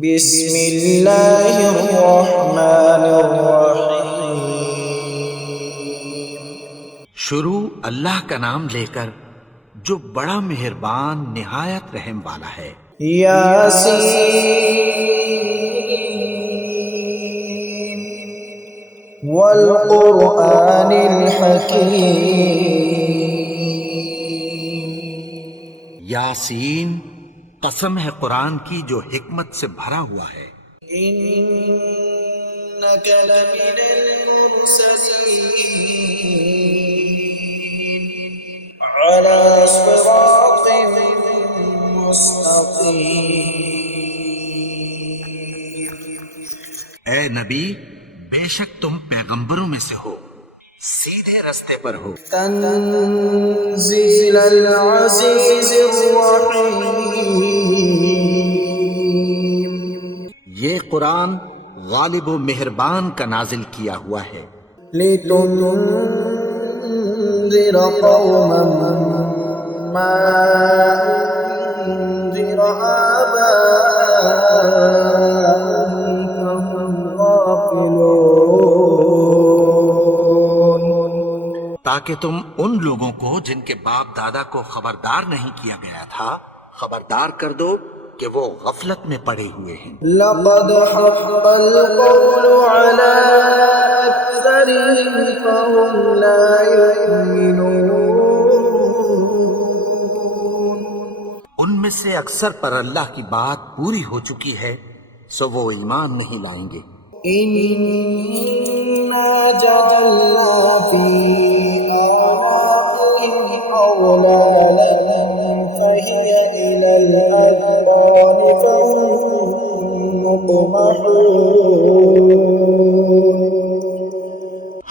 بسم اللہ الرحمن الرحیم۔ شروع اللہ کا نام لے کر جو بڑا مہربان نہایت رحم والا ہے۔ یاسین والقرآن الحکیم۔ یاسین، قسم ہے قرآن کی جو حکمت سے بھرا ہوا ہے۔ انک لمن المرسلین علی صراط مستقیم۔ اے نبی، بے شک تم پیغمبروں میں سے ہو، سیدھے رستے پر ہو۔ تنزیل العزیز الرحیم۔ یہ قرآن غالب و مہربان کا نازل کیا ہوا ہے۔ لتنذر قوما ما انذر آباؤهم فهم غافلون۔ تاکہ تم ان لوگوں کو جن کے باپ دادا کو خبردار نہیں کیا گیا تھا خبردار کر دو کہ وہ غفلت میں پڑے ہوئے ہیں۔ لقد حق القول على أكثرهم فهم لا يؤمنون۔ ان میں سے اکثر پر اللہ کی بات پوری ہو چکی ہے، سو وہ ایمان نہیں لائیں گے۔ إنا جعلنا في أعناقهم أغلالا فهي إلى الأذقان فهم مقمحون۔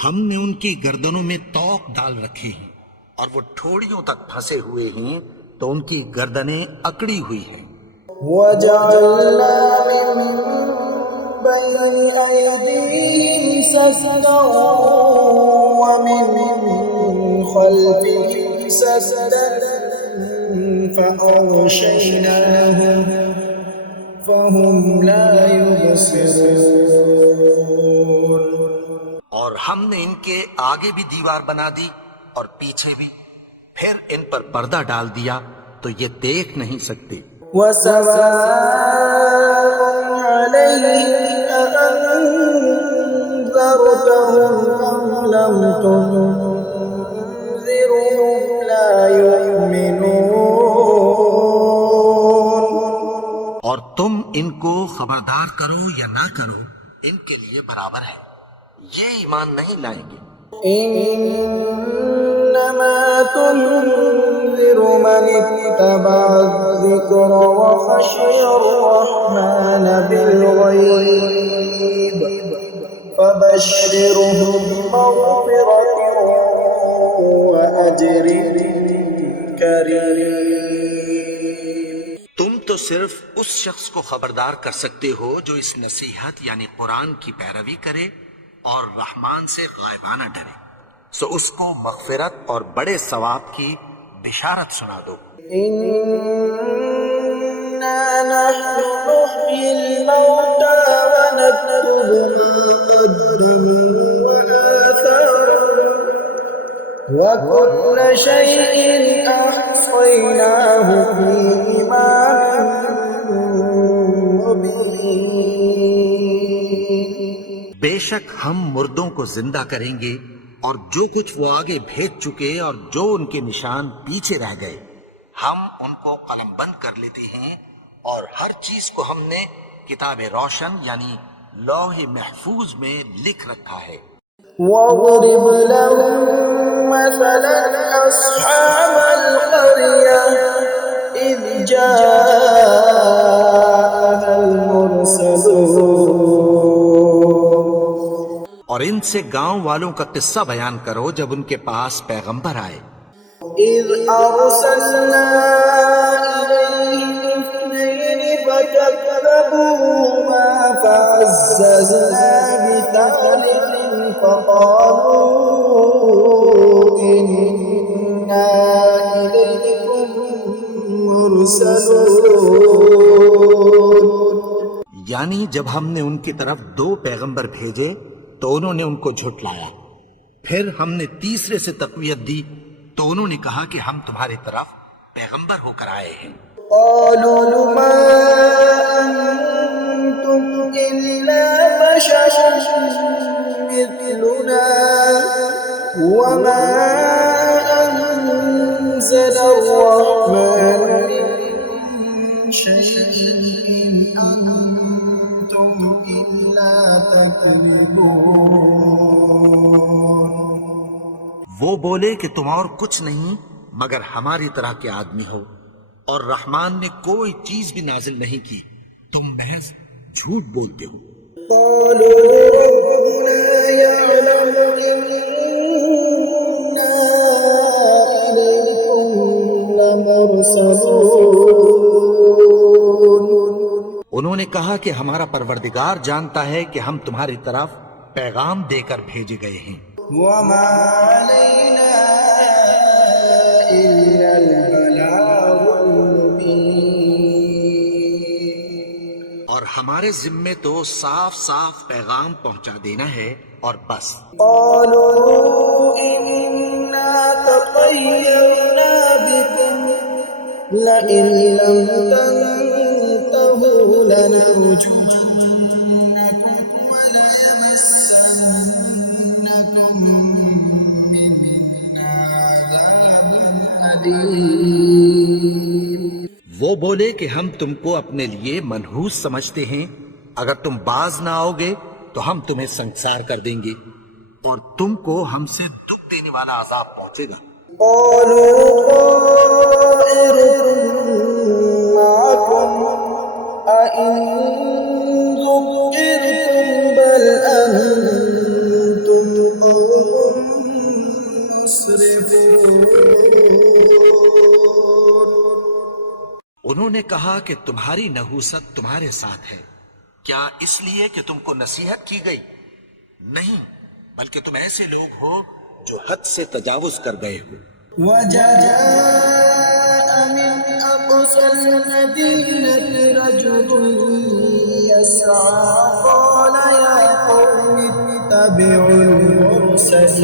ہم نے ان کی گردنوں میں طوق ڈال رکھے ہیں اور وہ ٹھوڑیوں تک پھنسے ہوئے ہیں تو ان کی گردنیں اکڑی ہوئی ہیں۔ وجعلنا من بين أيديهم سدا ومن خلفهم سدا فأغشيناهم فهم لا يبصرون۔ اور ہم نے ان کے آگے بھی دیوار بنا دی اور پیچھے بھی، پھر ان پر پردہ ڈال دیا تو یہ دیکھ نہیں سکتے۔ وسواء عليهم أأنذرتهم أم لم تنذرهم لا يؤمنون۔ اور تم ان کو خبردار کرو یا نہ کرو، ان کے لیے برابر ہے، یہ ایمان نہیں لائیں گے۔ إنما تنذر من اتبع الذكر وخشي الرحمن بالغيب فبشره بمغفرة وأجر كريم۔ تم تو صرف اس شخص کو خبردار کر سکتے ہو جو اس نصیحت یعنی قرآن کی پیروی کرے اور رحمان سے غائبانہ ڈرے، سو اس کو مغفرت اور بڑے ثواب کی بشارت سنا دو۔ إنا نحن نحيي الموتى ونكتب ما قدموا وآثارهم وكل شيء أحصيناه في إمام مبين۔ بے شک ہم مردوں کو زندہ کریں گے اور جو کچھ وہ آگے بھیج چکے اور جو ان کے نشان پیچھے رہ گئے ہم ان کو قلم بند کر لیتے ہیں، اور ہر چیز کو ہم نے کتاب روشن یعنی لوح محفوظ میں لکھ رکھا ہے۔ واضرب لهم مثلا أصحاب القرية إذ جاءها المرسلون۔ اور ان سے گاؤں والوں کا قصہ بیان کرو جب ان کے پاس پیغمبر آئے۔ إذ أرسلنا إليهم اثنين فكذبوهما فعززنا بثالث فقالوا إنا إليكم مرسلون۔ یعنی جب ہم نے ان کی طرف 2 پیغمبر بھیجے تو انہوں نے ان کو جھٹلایا، پھر ہم نے تیسرے سے تقویت دی تو انہوں نے کہا کہ ہم تمہاری طرف پیغمبر ہو کر آئے ہیں۔ قالوا ما أنتم إلا بشر مثلنا وما أنزل الرحمن من شيء إن أنتم إلا تكذبون۔ وہ بولے کہ تم اور کچھ نہیں مگر ہماری طرح کے آدمی ہو، اور رحمان نے کوئی چیز بھی نازل نہیں کی، تم محض جھوٹ بولتے ہو۔ قالوا ربنا يعلم إنا إليكم لمرسلون۔ انہوں نے کہا کہ ہمارا پروردگار جانتا ہے کہ ہم تمہاری طرف پیغام دے کر بھیجے گئے ہیں۔ وما علينا إلا البلاغ المبين۔ اور ہمارے ذمے تو صاف صاف پیغام پہنچا دینا ہے اور بس۔ قالوا إنا تطيرنا بكم لئن لم تنتهوا لنرجمنكم وليمسنكم منا عذاب أليم۔ وہ بولے کہ ہم تم کو اپنے لیے منحوس سمجھتے ہیں، اگر تم باز نہ آؤ گے تو ہم تمہیں سنسار کر دیں گے اور تم کو ہم سے دکھ دینے والا عذاب پہنچے گا۔ قالوا طائركم معكم أئن ذكرتم بل أنتم قوم مسرفون۔ انہوں نے کہا کہ تمہاری نحوست تمہارے ساتھ ہے، کیا اس لیے کہ تم کو نصیحت کی گئی؟ نہیں، بلکہ تم ایسے لوگ ہو جو حد سے تجاوز کر گئے ہو۔ وجاء من أقصى المدينة رجل يسعى قال يا قوم اتبعوا المرسلين۔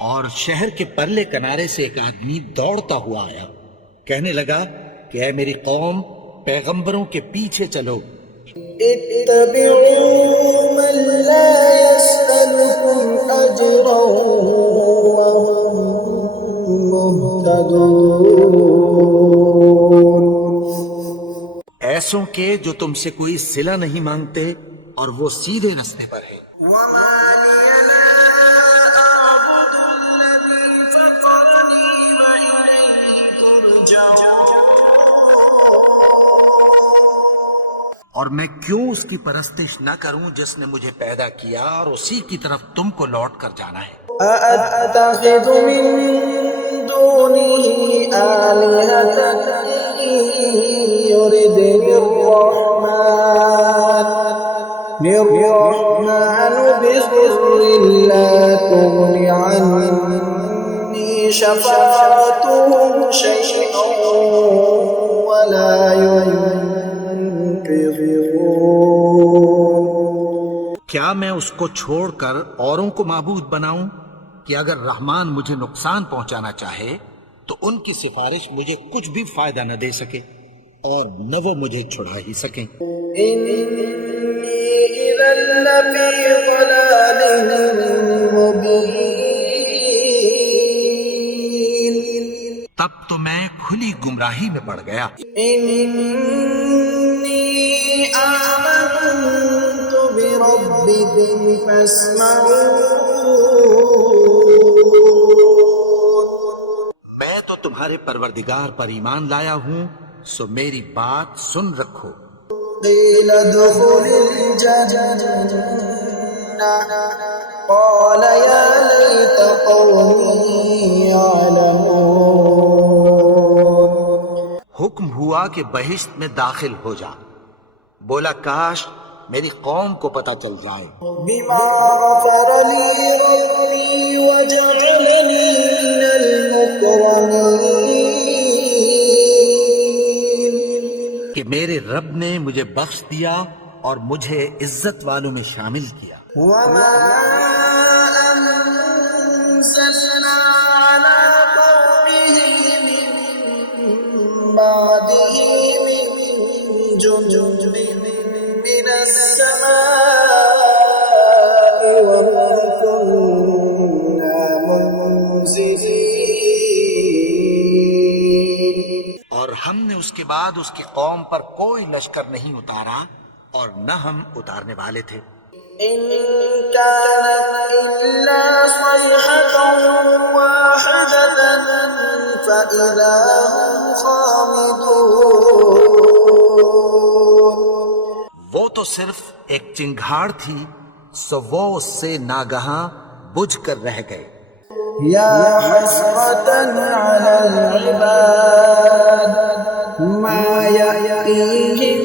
اور شہر کے پرلے کنارے سے ایک آدمی دوڑتا ہوا آیا، کہنے لگا کہ اے میری قوم، پیغمبروں کے پیچھے چلو۔ اتبعوا من لا يسألكم أجرا وهم مهتدون۔ ایسوں کے جو تم سے کوئی صلہ نہیں مانگتے اور وہ سیدھے رستے پر ہے۔ وما لي لا أعبد الذي فطرني وإليه ترجعون۔ اور میں کیوں اس کی پرستش نہ کروں جس نے مجھے پیدا کیا اور اسی کی طرف تم کو لوٹ کر جانا ہے۔ أأتخذ من دونه آلهة إن يردني الرحمن بضر لا تغن عني شفاعتهم شيئا ولا ينقذون۔ کیا میں اس کو چھوڑ کر اوروں کو معبود بناؤں کہ اگر رحمان مجھے نقصان پہنچانا چاہے تو ان کی سفارش مجھے کچھ بھی فائدہ نہ دے سکے اور نہ وہ مجھے چھڑا ہی سکیں۔ إني إذا لفي ضلال مبين۔ تب تو میں کھلی گمراہی میں پڑ گیا۔ إني آمنت بربكم فاسمعون۔ میں تو تمہارے پروردگار پر ایمان لایا ہوں، سو میری بات سن رکھو۔ قيل ادخل الجنة قال يا ليت قومي يعلمون۔ حکم ہوا کہ بہشت میں داخل ہو جا، بولا کاش میری قوم کو پتہ چل جائے۔ بما غفر لي ربي وجعلني من المكرمين۔ کہ میرے رب نے مجھے بخش دیا اور مجھے عزت والوں میں شامل کیا۔ وما أنزلنا على قومه من بعده من جند من السماء وما كنا منزلين۔ اور ہم نے اس کے بعد اس کی قوم پر کوئی لشکر نہیں اتارا اور نہ ہم اتارنے والے تھے۔ إن كانت إلا صيحة واحدة فإذا هم خامدون۔ وہ تو صرف ایک چنگھاڑ تھی، سو وہ اس سے ناگہاں بجھ کر رہ گئے۔ يا حسرة على العباد ما يأتيهم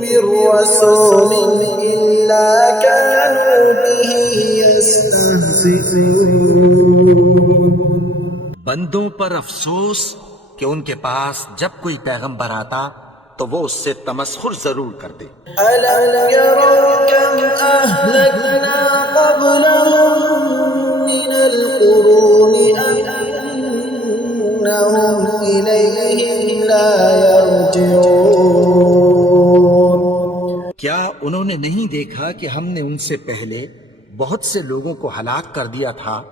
من رسول إلا كانوا به يستهزئون۔ بندوں پر افسوس کہ ان کے پاس جب کوئی پیغمبر آتا تو وہ اس سے تمسخر ضرور کرتے۔ ألم يروا كم أهلكنا قبلهم من القرون أنهم إليهم لا يرجعون۔ کیا انہوں نے نہیں دیکھا کہ ہم نے ان سے پہلے بہت سے لوگوں کو ہلاک کر دیا تھا،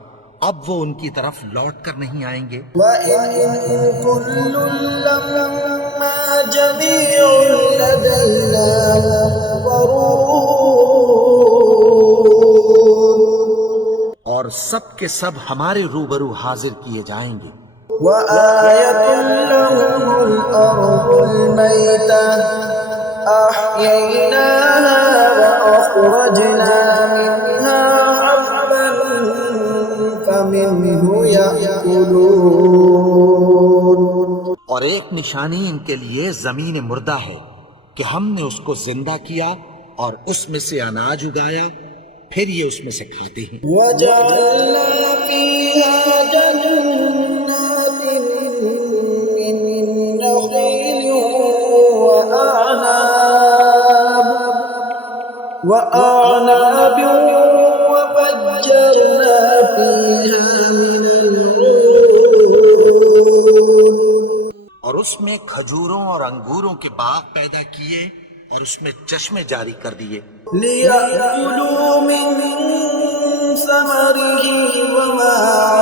اب وہ ان کی طرف لوٹ کر نہیں آئیں گے؟ وَإِن كُلٌّ لَّمَّا جَمِيعٌ لَّدَيْنَا مُحْضَرُونَ۔ اور سب کے سب ہمارے روبرو حاضر کیے جائیں گے۔ وَآيَةٌ لَّهُمُ الْأَرْضُ الْمَيْتَةُ أَحْيَيْنَاهَا وَأَخْرَجْنَا مِنْهَا حَبًّا فَمِنْهُ يَأْكُلُونَ۔ اور ایک نشانی ان کے لیے زمین مردہ ہے کہ ہم نے اس کو زندہ کیا اور اس میں سے اناج اگایا، پھر یہ اس میں سے کھاتے ہیں۔ وَجَعَلْنَا فِيهَا جَنَّاتٍ مِّن نَّخِيلٍ وَأَعْنَابٍ وَفَجَّرْنَا فِيهَا مِنَ الْعُيُونِ۔ اور اس میں کھجوروں اور انگوروں کے باغ پیدا کیے اور اس میں چشمے جاری کر دیے۔ لِيَأْكُلُوا مِن ثَمَرِهِ وَمَا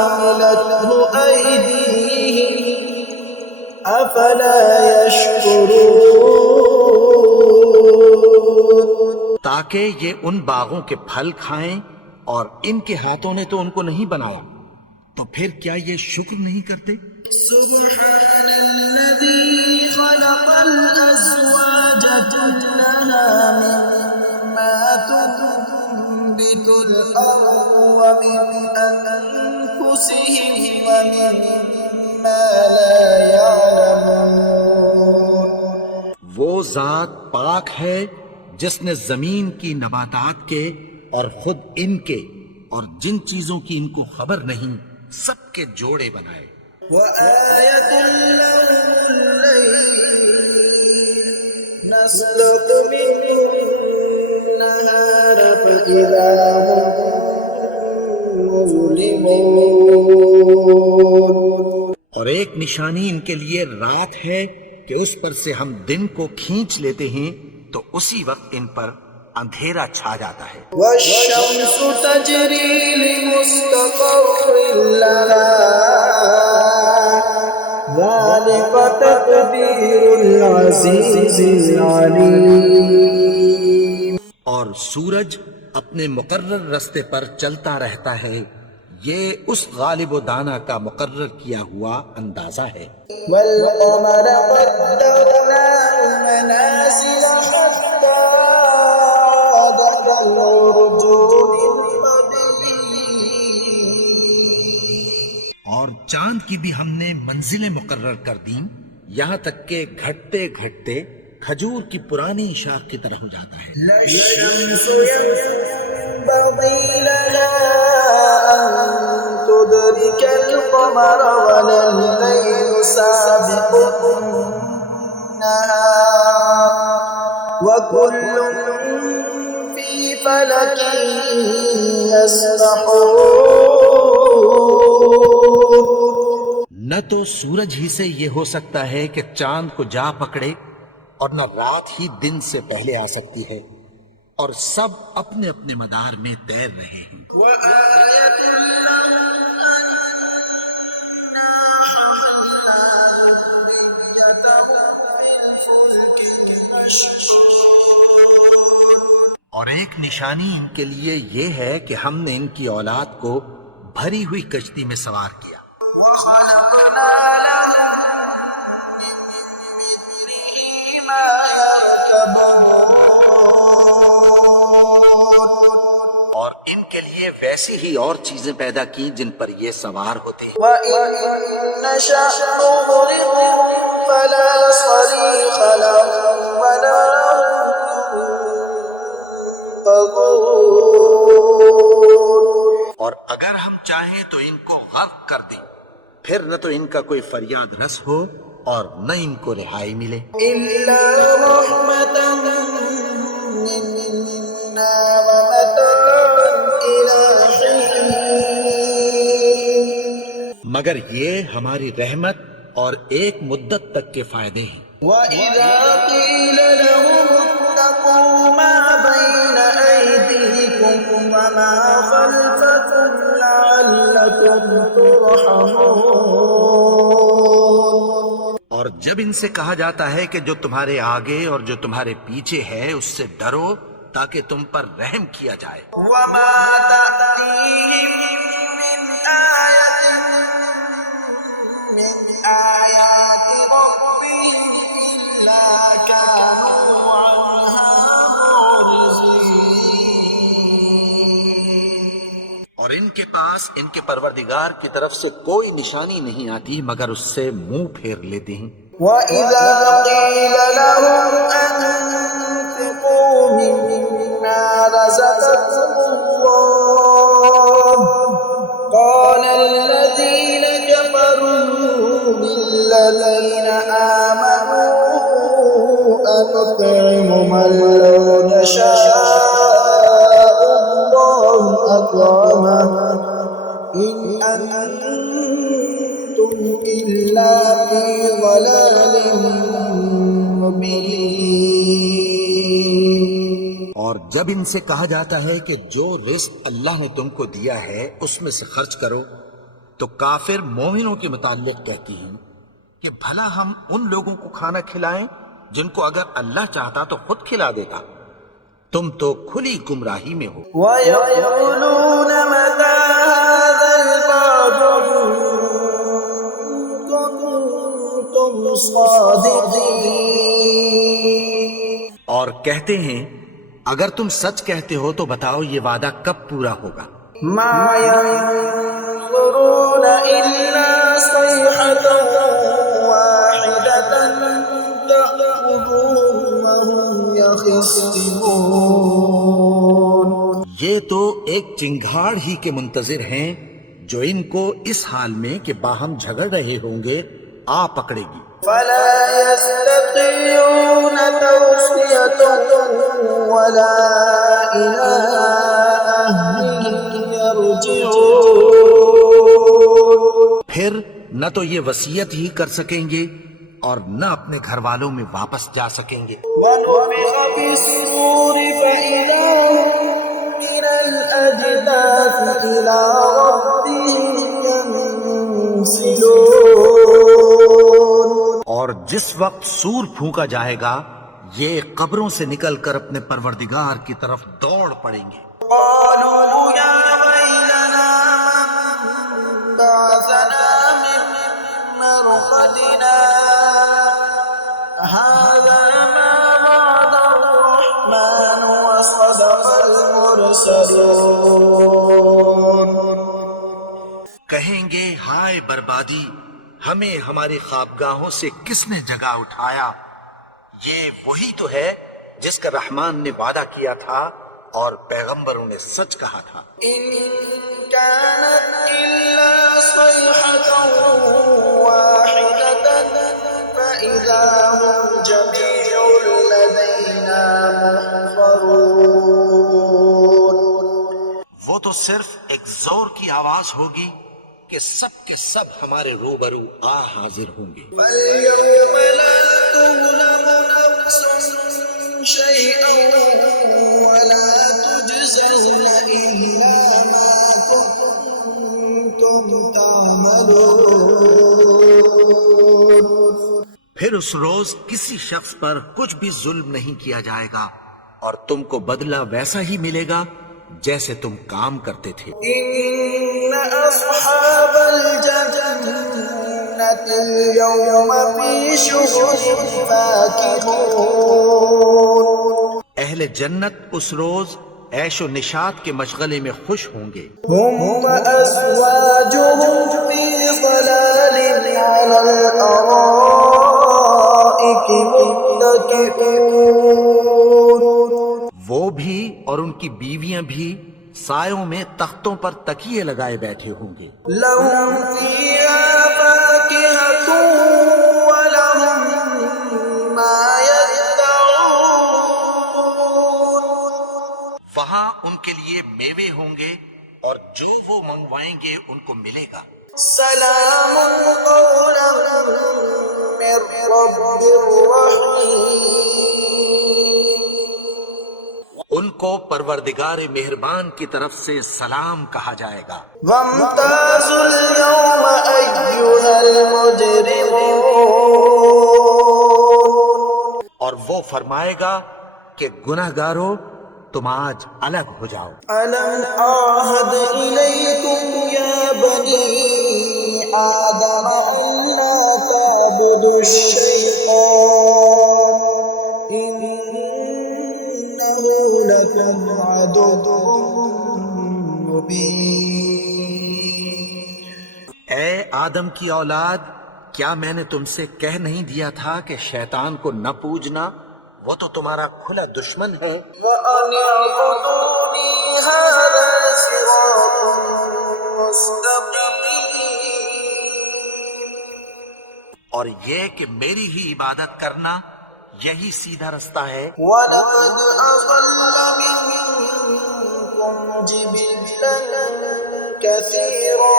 عَمِلَتْهُ أَيْدِيهِمْ أَفَلَا يَشْكُرُونَ۔ تاکہ یہ ان باغوں کے پھل کھائیں، اور ان کے ہاتھوں نے تو ان کو نہیں بنایا، تو پھر کیا یہ شکر نہیں کرتے؟ سبحان الذي خلق الأزواج كلها مما تنبت الأرض ومن أنفسهم ومما لا يعلمون۔ وہ ذات پاک ہے جس نے زمین کی نباتات کے اور خود ان کے اور جن چیزوں کی ان کو خبر نہیں سب کے جوڑے بنائے۔ وآية لهم الليل نسلك منه النهار فإذا هم مظلمون۔ اور ایک نشانی ان کے لیے رات ہے کہ اس پر سے ہم دن کو کھینچ لیتے ہیں تو اسی وقت ان پر اندھیرا چھا جاتا ہے۔ والشمس تجری لمستقر لها ذلك تقدیر العزیز العلیم۔ اور سورج اپنے مقرر رستے پر چلتا رہتا ہے، یہ اس غالب و دانا کا مقرر کیا ہوا اندازہ ہے۔ والقمر قدرناه منازل حتى عاد كالعرجون القديم۔ اور چاند کی بھی ہم نے منزلیں مقرر کر دیں، یہاں تک کہ گھٹتے گھٹتے کھجور کی پرانی شاخ کی طرح ہو جاتا ہے۔ لا الشمس ينبغي لها أن تدرك القمر ولا الليل سابق وكل في فلك يسبحون. نہ تو سورج ہی سے یہ ہو سکتا ہے کہ چاند کو جا پکڑے، اور نہ رات ہی دن سے پہلے آ سکتی ہے، اور سب اپنے اپنے مدار میں تیر رہے ہیں۔ وآية لهم أنا حملنا ذريتهم في الفلك المشحون. اور ایک نشانی ان کے لیے یہ ہے کہ ہم نے ان کی اولاد کو بھری ہوئی کشتی میں سوار کیا، وخلقنا لهم من مثله ما يركبون. اور ان کے لیے ویسی ہی اور چیزیں پیدا کی جن پر یہ سوار ہوتے ہیں۔ وإن نشأ نغرقهم فلا صريخ لهم ولا ينقذون. اور اگر ہم چاہیں تو ان کو غرق کر دیں، پھر نہ تو ان کا کوئی فریاد رس ہو اور نہ ان کو رہائی ملے۔ إلا رحمة منا ومتاعا إلى حين. مگر یہ ہماری رحمت اور ایک مدت تک کے فائدے ہیں۔ وإذا قيل لهم اتقوا ما بين أيديكم وما خلفكم لعلكم ترحمون. اور جب ان سے کہا جاتا ہے کہ جو تمہارے آگے اور جو تمہارے پیچھے ہے اس سے ڈرو تاکہ تم پر رحم کیا جائے۔ وما تأتيهم من آية من آيات ربهم إلا كانوا عنها معرضين. اور ان کے پاس ان کے پروردگار کی طرف سے کوئی نشانی نہیں آتی مگر اس سے منہ پھیر لیتے ہیں۔ وَإِذَا قِيلَ لَهُمْ أَنفِقُوا مِمَّا رَزَقَكُمُ اللَّهُ قَالَ الَّذِينَ كَفَرُوا لِلَّذِينَ آمَنُوا أَنُطْعِمُ مَن لَّوْ يَشَاءُ اللَّهُ أَطْعَمَهُ إِنْ أَنتُمْ إِلَّا فِي ضَلَالٍ مُّبِينٍ. اور جب ان سے کہا جاتا ہے کہ جو رزق اللہ نے تم کو دیا ہے اس میں سے خرچ کرو، تو کافر مومنوں کے متعلق کہتی ہیں کہ بھلا ہم ان لوگوں کو کھانا کھلائیں جن کو اگر اللہ چاہتا تو خود کھلا دیتا، تم تو کھلی گمراہی میں ہو۔ وَيَقُولُونَ مَتَىٰ هَٰذَا الْوَعْدُ إِن كُنتُمْ صَادِقِينَ. اور کہتے ہیں اگر تم سچ کہتے ہو تو بتاؤ یہ وعدہ کب پورا ہوگا؟ مَا يَنظُرُونَ إِلَّا صَيْحَةً وَاحِدَةً تَأْخُذُهُمْ وَهُمْ يَخِصِّمُونَ. یہ تو ایک چنگھاڑ ہی کے منتظر ہیں جو ان کو اس حال میں کہ باہم جھگڑ رہے ہوں گے آ پکڑے گی۔ فَلَا يَسْتَطِيعُونَ تَوْصِيَةً وَلَا إِلَىٰ أَهْلِهِمْ يَرْجِعُونَ. پھر نہ تو یہ وصیت ہی کر سکیں گے اور نہ اپنے گھر والوں میں واپس جا سکیں گے۔ وَنُفِخَ فِي الصُّورِ فَإِذَا هُم مِّنَ الْأَجْدَاثِ إِلَىٰ رَبِّهِمْ يَنسِلُونَ. اور جس وقت سور پھونکا جائے گا یہ قبروں سے نکل کر اپنے پروردگار کی طرف دوڑ پڑیں گے۔ قَالُوا يَا وَيْلَنَا مَن بَعَثَنَا مِن مَّرْقَدِنَا هَٰذَا مَا وَعَدَ الرَّحْمَٰنُ وَصَدَقَ الْمُرْسَلُونَ. کہیں گے ہائے بربادی، ہمیں ہماری خوابگاہوں سے کس نے جگا اٹھایا؟ یہ وہی تو ہے جس کا رحمان نے وعدہ کیا تھا اور پیغمبروں نے سچ کہا تھا۔ إِن كَانَتْ إِلَّا صَيْحَةً وَاحِدَةً فَإِذَا هُمْ جَمِيعٌ تو صرف ایک زور کی آواز ہوگی کہ سب کے سب ہمارے روبرو آ حاضر ہوں گے. فَالْيَوْمَ لَا تُظْلَمُ نَفْسٌ شَيْئًا وَلَا تُجْزَوْنَ إِلَّا مَا كُنتُمْ تَعْمَلُونَ. پھر اس روز کسی شخص پر کچھ بھی ظلم نہیں کیا جائے گا اور تم کو بدلہ ویسا ہی ملے گا جیسے تم کام کرتے تھے. إِنَّ أَصْحَابَ الْجَنَّةِ الْيَوْمَ فِي شُغُلٍ فَاكِهُونَ. اہل جنت اس روز عیش و نشاط کے مشغلے میں خوش ہوں گے. هُمْ وَأَزْوَاجُهُمْ فِي ظِلَالٍ عَلَى الْأَرَائِكِ مُتَّكِئُونَ. وہ بھی اور ان کی بیویاں بھی سایوں میں تختوں پر تکیے لگائے بیٹھے ہوں گے. لَهُمْ فِيهَا فَاكِهَةٌ وَلَهُمْ مَا يَدَّعُونَ. وہاں ان کے لیے میوے ہوں گے اور جو وہ منگوائیں گے ان کو ملے گا. سلام قولا من رب رحیم. ان کو پروردگار مہربان کی طرف سے سلام کہا جائے گا. وامتازوا اليوم أيها المجرمون. اور وہ فرمائے گا کہ گنہگارو تم آج الگ ہو جاؤ. ألم أعهد إليكم يا بني آدم ألا تعبدوا الشيطان إنه لكم عدو مبين. اے آدم کی اولاد، کیا میں نے تم سے کہہ نہیں دیا تھا کہ شیطان کو نہ پوجنا، وہ تو تمہارا کھلا دشمن ہے. وَأَنِ اعْبُدُونِي هَذَا صِرَاطٌ مُسْتَقِيمٌ. اور یہ کہ میری ہی عبادت کرنا یہی سیدھا رستہ ہے. وَلَقَدْ أَضَلَّ مِنكُمْ جِبِلًّا كَثِيرًا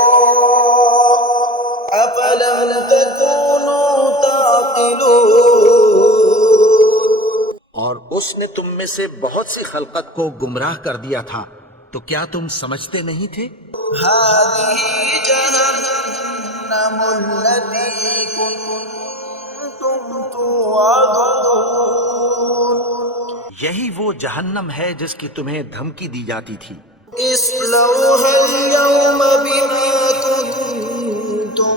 أَفَلَمْ تَكُونُوا تَعْقِلُونَ. اور اس نے تم میں سے بہت سی خلقت کو گمراہ کر دیا تھا، تو کیا تم سمجھتے نہیں تھے؟ هَذِهِ جَهَنَّمُ الَّتِي كُنتُمْ تُوعَدُونَ. یہی وہ جہنم ہے جس کی تمہیں دھمکی دی جاتی تھی. اصلوها اليوم بما كنتم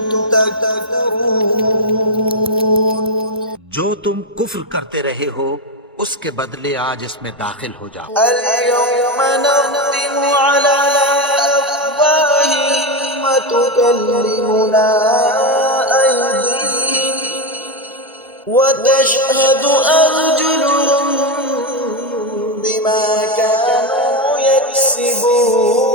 تكفرون. جو تم کفر کرتے رہے ہو اس کے بدلے آج اس میں داخل ہو جاؤ. اليوم نختم على أفواههم وتكلمنا أيديهم وتشهد أرجلهم بما كانوا يكسبون.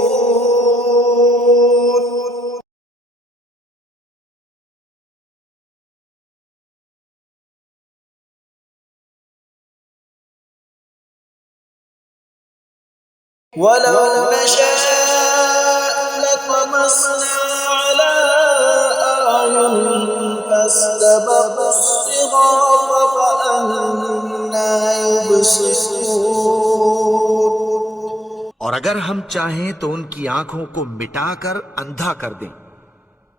ولو نشاء لطمسنا على أعينهم فاستبقوا الصراط فأنى يبصرون. اور اگر ہم چاہیں تو ان کی آنکھوں کو مٹا کر اندھا کر دیں،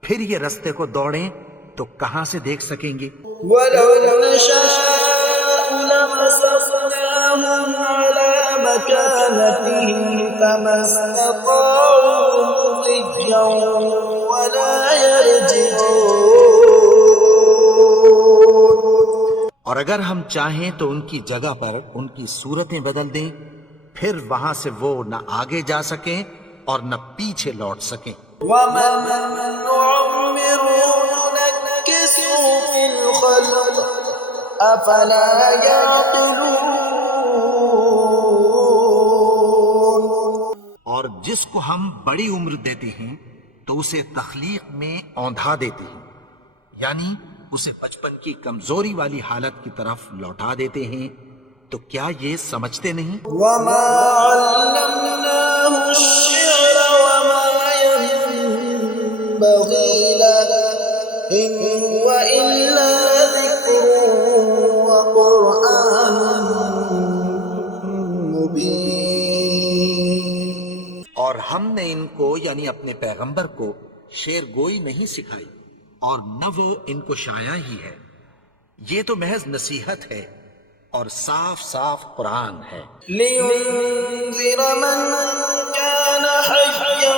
پھر یہ رستے کو دوڑیں تو کہاں سے دیکھ سکیں گے. ولو نشاء لمسخناهم على مكانتهم فما استطاعوا مضيا ولا يرجعون. اور اگر ہم چاہیں تو ان کی جگہ پر ان کی صورتیں بدل دیں، پھر وہاں سے وہ نہ آگے جا سکیں اور نہ پیچھے لوٹ سکیں. ومن نعمره ننكسه في الخلق أفلا يعقلون. اور جس کو ہم بڑی عمر دیتے ہیں تو اسے تخلیق میں اوندھا دیتے ہیں، یعنی اسے بچپن کی کمزوری والی حالت کی طرف لوٹا دیتے ہیں. تو کیا یہ سمجھتے نہیں؟ وما علمناه الشعر بخيلا إن هو إلا ذكر وقرآن مبين. اور ہم نے ان کو یعنی اپنے پیغمبر کو شعر گوئی نہیں سکھائی اور نہ وہ ان کو شاعری ہی ہے، یہ تو محض نصیحت ہے اور صاف صاف قرآن ہے. لينذر من كان حيا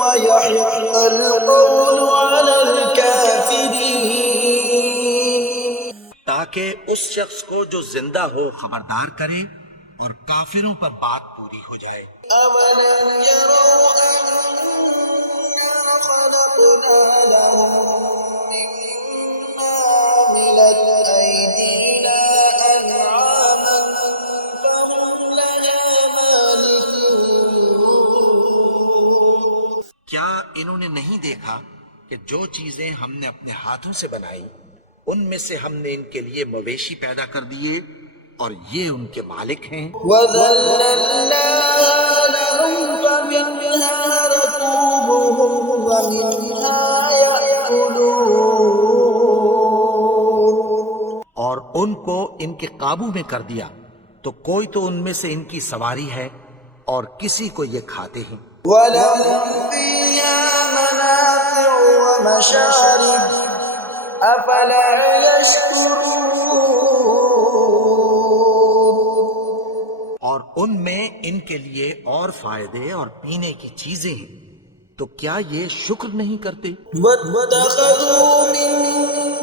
ويحق القول على الكافرين. تاکہ اس شخص کو جو زندہ ہو خبردار کرے اور کافروں پر بات پوری ہو جائے. أولم يروا أنا خلقنا لهم مما عملت أيدينا أنعاما فهم لها مالكون. کیا انہوں نے نہیں دیکھا کہ جو چیزیں ہم نے اپنے ہاتھوں سے بنائی ان میں سے ہم نے ان کے لیے مویشی پیدا کر دیے اور یہ ان کے مالک ہیں. وَذَلَّلْنَاهَا لَهُمْ فَمِنْهَا رَكُوبُهُمْ وَمِنْهَا يَأْكُلُونَ. اور ان کو ان کے قابو میں کر دیا تو کوئی تو ان میں سے ان کی سواری ہے اور کسی کو یہ کھاتے ہیں. وَلَهُمْ فِيهَا مَنَافِعُ وَمَشَارِبُ أَفَلَا يَشْكُرُونَ. اور ان میں ان کے لیے اور فائدے اور پینے کی چیزیں ہیں تو کیا یہ شکر نہیں کرتے؟ وَاتَّخَذُوا مِن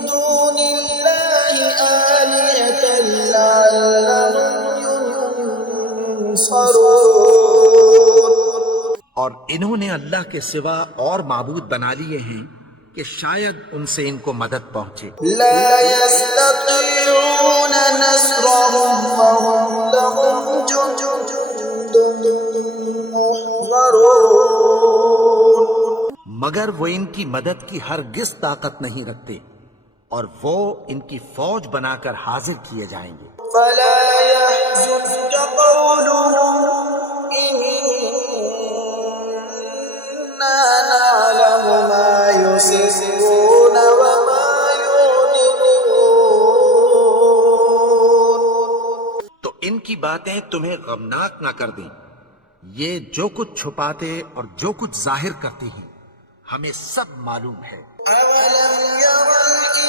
دُونِ اللَّهِ آلِهَةً لَعَلَّهُمْ يُنصَرُونَ. اور انہوں نے اللہ کے سوا اور معبود بنا لیے ہیں کہ شاید ان سے ان کو مدد پہنچے. لا يستطيعون نصرهم وهم لهم جند محضرون. مگر وہ ان کی مدد کی ہرگز طاقت نہیں رکھتے اور وہ ان کی فوج بنا کر حاضر کیے جائیں گے. فلا يحزنك قولهم إنا نعلم ما يسرون وما يعلنون. تو ان کی باتیں تمہیں غمناک نہ کر دیں، یہ جو کچھ چھپاتے اور جو کچھ ظاہر کرتی ہیں ہمیں سب معلوم ہے. أولم ير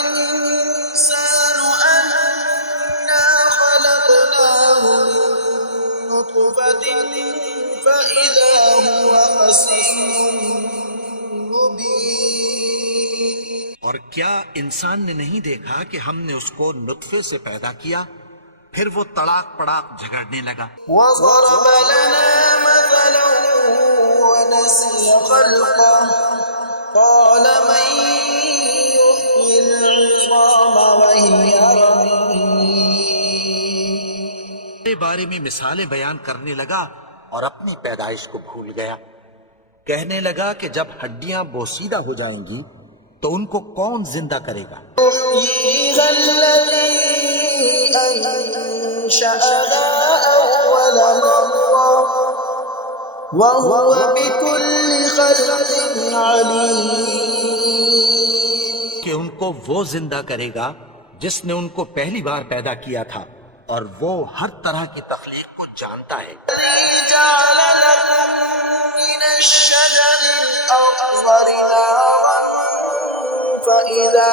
الإنسان أنا خلقناه من نطفة فإذا هو خصيم مبين. اور کیا انسان نے نہیں دیکھا کہ ہم نے اس کو نطفے سے پیدا کیا پھر وہ تڑاک پڑاک جھگڑنے لگا. وضرب لنا مثلا ونسي خلقه قال من يحيي العظام وهي رميم. کے بارے میں مثالیں بیان کرنے لگا اور اپنی پیدائش کو بھول گیا. کہنے لگا کہ جب ہڈیاں بوسیدہ ہو جائیں گی تو ان کو کون زندہ کرے گا؟ يحييها الذي أنشأها أول مرة وهو بكل خلق عليم. کہ ان کو وہ زندہ کرے گا جس نے ان کو پہلی بار پیدا کیا تھا اور وہ ہر طرح کی تخلیق کو جانتا ہے. الذي جعل لكم من الشجر الأخضر نارا فإذا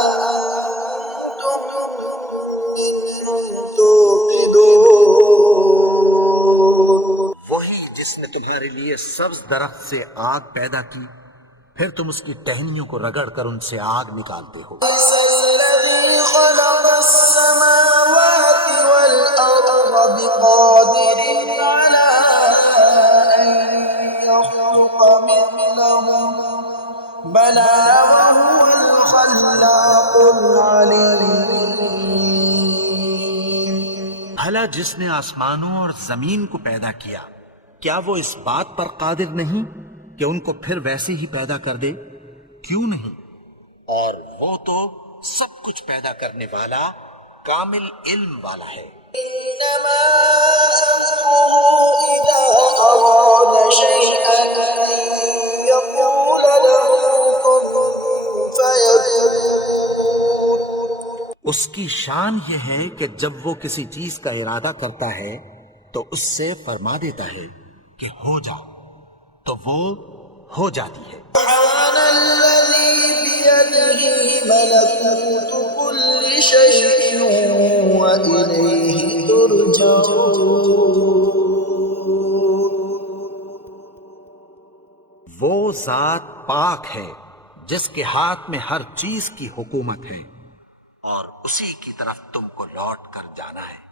أنتم منه توقدون. وہی جس نے تمہارے لیے سبز درخت سے آگ پیدا کی پھر تم اس کی ٹہنیوں کو رگڑ کر ان سے آگ نکالتے ہو. الذي خلق السماوات والأرض بقادر على أن يخلق مثلهم بلى وهو الخلاق العليم. بھلا جس نے آسمانوں اور زمین کو پیدا کیا کیا وہ اس بات پر قادر نہیں کہ ان کو پھر ویسے ہی پیدا کر دے؟ کیوں نہیں؟ اور وہ تو سب کچھ پیدا کرنے والا کامل علم والا ہے. إنما أمره إذا أراد شيئا أن يقول اس کی شان یہ ہے کہ جب وہ کسی چیز کا ارادہ کرتا ہے تو اس سے فرما دیتا ہے کہ ہو جاؤ، تو وہ ہو جاتی ہے۔ سبحان الذي بيده ملكوت كل شيء وإليه ترجعون۔ وہ ذات پاک ہے جس کے ہاتھ میں ہر چیز کی حکومت ہے، اور اسی کی طرف تم کو لوٹ کر جانا ہے۔